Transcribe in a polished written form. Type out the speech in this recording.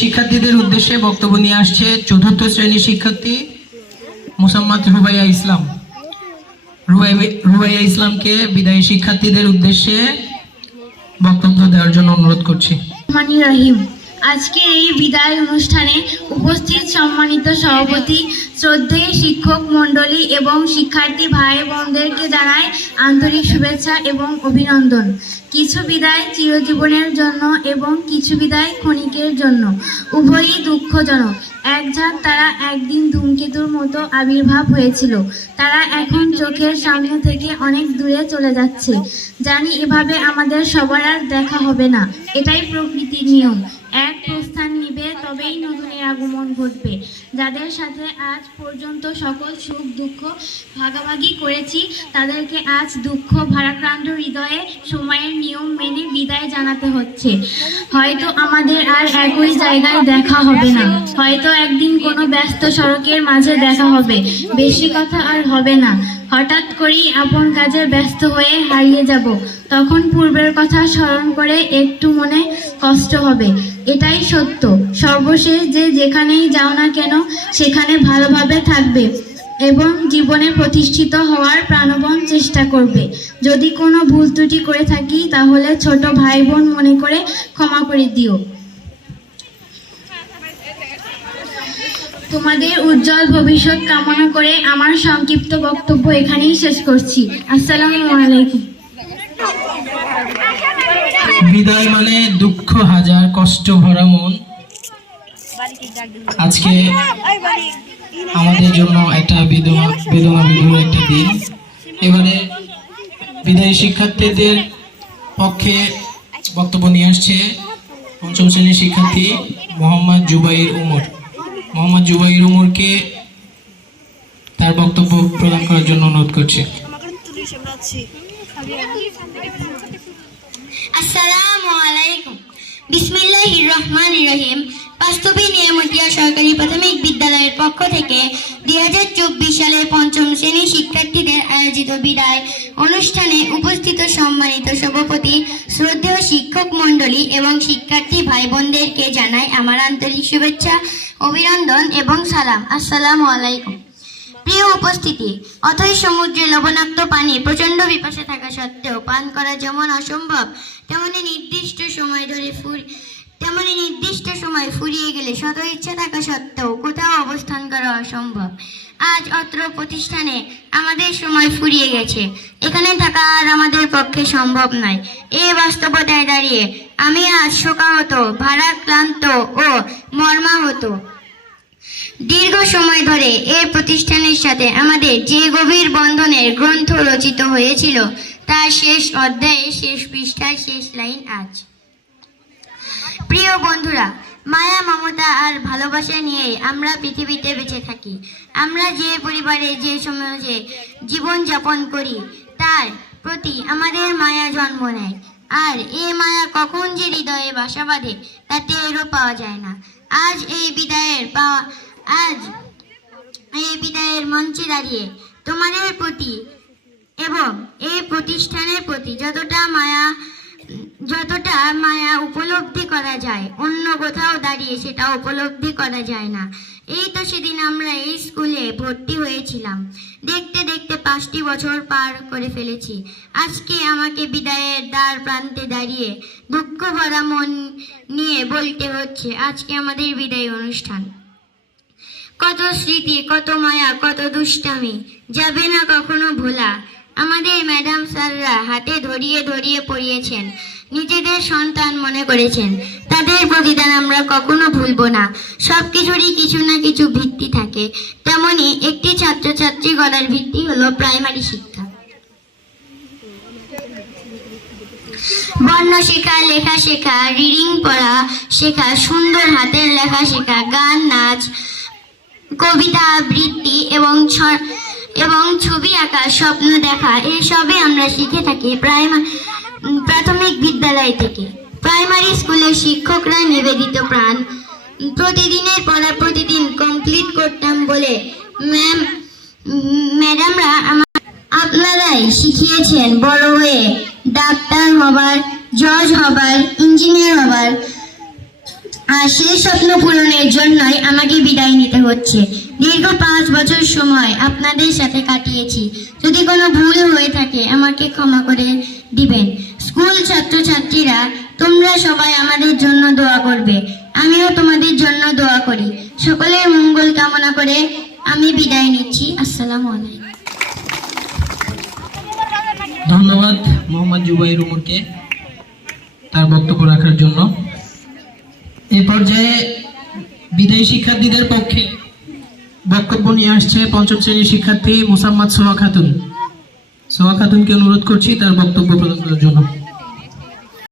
শিক্ষার্থীদের উদ্দেশ্যে বক্তব্য নিয়ে আসছে চতুর্থ শ্রেণীর শিক্ষার্থী মোসাম্মদ রুবাইয়া ইসলাম। রুবাইয়া ইসলামকে বিদায়ী শিক্ষার্থীদের উদ্দেশ্যে বক্তব্য দেওয়ার জন্য অনুরোধ করছি। রহিম, আজকের এই বিদায় অনুষ্ঠানে উপস্থিত সম্মানিত সভাপতি, শ্রদ্ধেয় শিক্ষক মণ্ডলী এবং শিক্ষার্থী ভাই বোনদেরকে জানাই আন্তরিক শুভেচ্ছা এবং অভিনন্দন। কিছু বিদায় চিরজীবনের জন্য এবং কিছু বিদায় ক্ষণিকের জন্য, উভয়ই দুঃখজনক। একঝাঁক তারা একদিন ধূমকেতুর মতো আবির্ভাব হয়েছিল, তারা এখন চোখের সামনে থেকে অনেক দূরে চলে যাচ্ছে। জানি এভাবে আমাদের সবার আর দেখা হবে না, এটাই প্রকৃতির নিয়ম। এক প্রস্থান নিবে, তবেই নতুনের আগমন ঘটবে। যাদের সাথে আজ পর্যন্ত সকল সুখ দুঃখ ভাগাভাগি করেছি, তাদেরকে আজ দুঃখ ভারাক্রান্ত হৃদয়ে সময়ের নিয়ম মেনে বিদায় জানাতে হচ্ছে। হয়তো আমাদের আর একই জায়গায় দেখা হবে না, হয়তো একদিন কোনো ব্যস্ত সড়কের মাঝে দেখা হবে। বেশি কথা আর হবে না, হঠাৎ করেই আপন কাজে ব্যস্ত হয়ে হারিয়ে যাব। তখন পূর্বের কথা স্মরণ করে একটু মনে কষ্ট হবে, এটাই সত্য। সর্বশেষ যে যেখানেই যাও না কেন সেখানে ভালোভাবে থাকবে এবং জীবনে প্রতিষ্ঠিত হওয়ার প্রাণপণ চেষ্টা করবে। যদি কোনো ভুল ত্রুটি করে থাকি তাহলে ছোট ভাই বোন মনে করে ক্ষমা করে দিও। তোমাদের উজ্জ্বল ভবিষ্যৎ কামনা করে আমার সংক্ষিপ্ত বক্তব্য এখানেই শেষ করছি। আসসালামু আলাইকুম। বিদায় মানে দুঃখ হাজার, কষ্ট ভরা মন। আজকে আমাদের জন্য একটা বেদনা বিধুর একটা দিন। এবারে বিদায়ী শিক্ষার্থীদের পক্ষে বক্তব্য নিয়ে আসছে পঞ্চম শ্রেণীর শিক্ষার্থী মোহাম্মদ জুবাইর উমর। মোহাম্মদ জুবাইর উমরকে তার বক্তব্য প্রদান করার জন্য অনুরোধ করছি। আসসালামু আলাইকুম। বিসমিল্লাহির রহমানির রহিম। বাস্তবী নিয়ামতিয়া সরকারি প্রাথমিক বিদ্যালয়ের পক্ষ থেকে 2024 সালের পঞ্চম শ্রেণীর শিক্ষার্থীদের আয়োজিত বিদায় অনুষ্ঠানে উপস্থিত সম্মানিত সভাপতি, শ্রদ্ধেয় শিক্ষক মণ্ডলী এবং শিক্ষার্থী ভাই বোনদেরকে জানাই আমার আন্তরিক শুভেচ্ছা, অভিনন্দন এবং সালাম। আসসালামু আলাইকুম। প্রিয় উপস্থিতি, অথই সমুদ্রে লবণাক্ত পানি প্রচন্ড পিপাসা থাকা সত্ত্বেও পান করা যেমন অসম্ভব, তেমনি নির্দিষ্ট সময় ফুরিয়ে গেলে শত ইচ্ছা থাকা সত্ত্বেও কোথাও অবস্থান করা অসম্ভব। আজ অত্র প্রতিষ্ঠানে আমাদের সময় ফুরিয়ে গেছে, এখানে থাকা আর আমাদের পক্ষে সম্ভব নয়। এই বাস্তবতায় দাঁড়িয়ে আমি আজ শোকাহত, ভারাক্রান্ত ও মর্মাহত। দীর্ঘ সময় ধরে এই প্রতিষ্ঠানের সাথে আমাদের যে গভীর বন্ধনের গ্রন্থ রচিত হয়েছিল, তার শেষ অধ্যায়ে শেষ পৃষ্ঠায় শেষ লাইন আজ। প্রিয় বন্ধুরা, মায়া, মমতা আর ভালোবাসা নিয়ে আমরা পৃথিবীতে বেঁচে থাকি। আমরা যে পরিবারে যে সমাজে জীবন যাপন করি, তার প্রতি আমাদের মায়া জন্ম নেয়। আর এই মায়া কখন যে হৃদয়ে বাসা বাঁধে তা টেরও পাওয়া যায় না। আজ এই বিদায়ের মঞ্চে দাঁড়িয়ে তোমাদের প্রতি এবং এই প্রতিষ্ঠানের প্রতি যতটা মায়া উপলব্ধি করা যায়, অন্য কোথাও দাঁড়িয়ে সেটা উপলব্ধি করা যায় না। এই তো সেদিন আমরা এই স্কুলে ভর্তি হয়েছিলাম, দেখতে দেখতে 5টি বছর পার করে ফেলেছি। আজকে আমাকে বিদায়ের দ্বার প্রান্তে দাঁড়িয়ে দুঃখ ভরা মন নিয়ে বলতে হচ্ছে আজকে আমাদের বিদায় অনুষ্ঠান। কত স্মৃতি, কত মায়া, কত দুষ্টামি যাবে না কখনো ভোলা। আমাদের ম্যাডাম স্যাররা হাতে ধরিয়ে ধরিয়ে পড়িয়েছেন, নিজেদের সন্তান মনে করেছেন, তাদের প্রতিদান আমরা কখনো ভুলবো না। সবকিছুরই কিছু না কিছু ভিত্তি থাকে, তেমনি একটি ছাত্রছাত্রী গড়ার ভিত্তি হলো প্রাইমারি শিক্ষা। বর্ণ শেখা, লেখা শেখা, রিডিং পড়া শেখা, সুন্দর হাতের লেখা শেখা, গান, নাচ, কবিতা আবৃত্তি এবং ছবি আঁকা, স্বপ্ন দেখা, এসবই আমরা শিখে থাকি প্রাথমিক বিদ্যালয় থেকে। প্রাইমারি স্কুলের শিক্ষকরা নিবেদিত প্রাণ, প্রতিদিনের পড়া প্রতিদিন কমপ্লিট করতাম বলে ম্যাডামরা আপনারাই শিখিয়েছেন বড় হয়ে ডাক্তার হবার, জজ হবার, ইঞ্জিনিয়ার হবার। আর সেই স্বপ্ন পূরণের জন্যই আমাকে বিদায় নিতে হচ্ছে। দীর্ঘ 5 বছর সময় আপনাদের সাথে কাটিয়েছি। যদি কোনো ভুল হয়ে থাকে আমাকে ক্ষমা করে দিবেন। স্কুল ছাত্রছাত্রীরা, তোমরা সবাই আমাদের জন্য দোয়া করবে। আমিও তোমাদের জন্য দোয়া করি। সকলের মঙ্গল কামনা করে আমি বিদায় নিচ্ছি। আসসালামু আলাইকুম। ধন্যবাদ মোহাম্মদ জুবাইর উমরকে তার বক্তব্য রাখার জন্য। এই পর্যায়ে বিদায়ী শিক্ষার্থীদের পক্ষে বক্তব্য নিয়ে আসছে 5ম শ্রেণীর শিক্ষার্থী মোসাম্মদ সোহা খাতুন। সোহা খাতুনকে অনুরোধ করছি তার বক্তব্য প্রদান করার জন্য।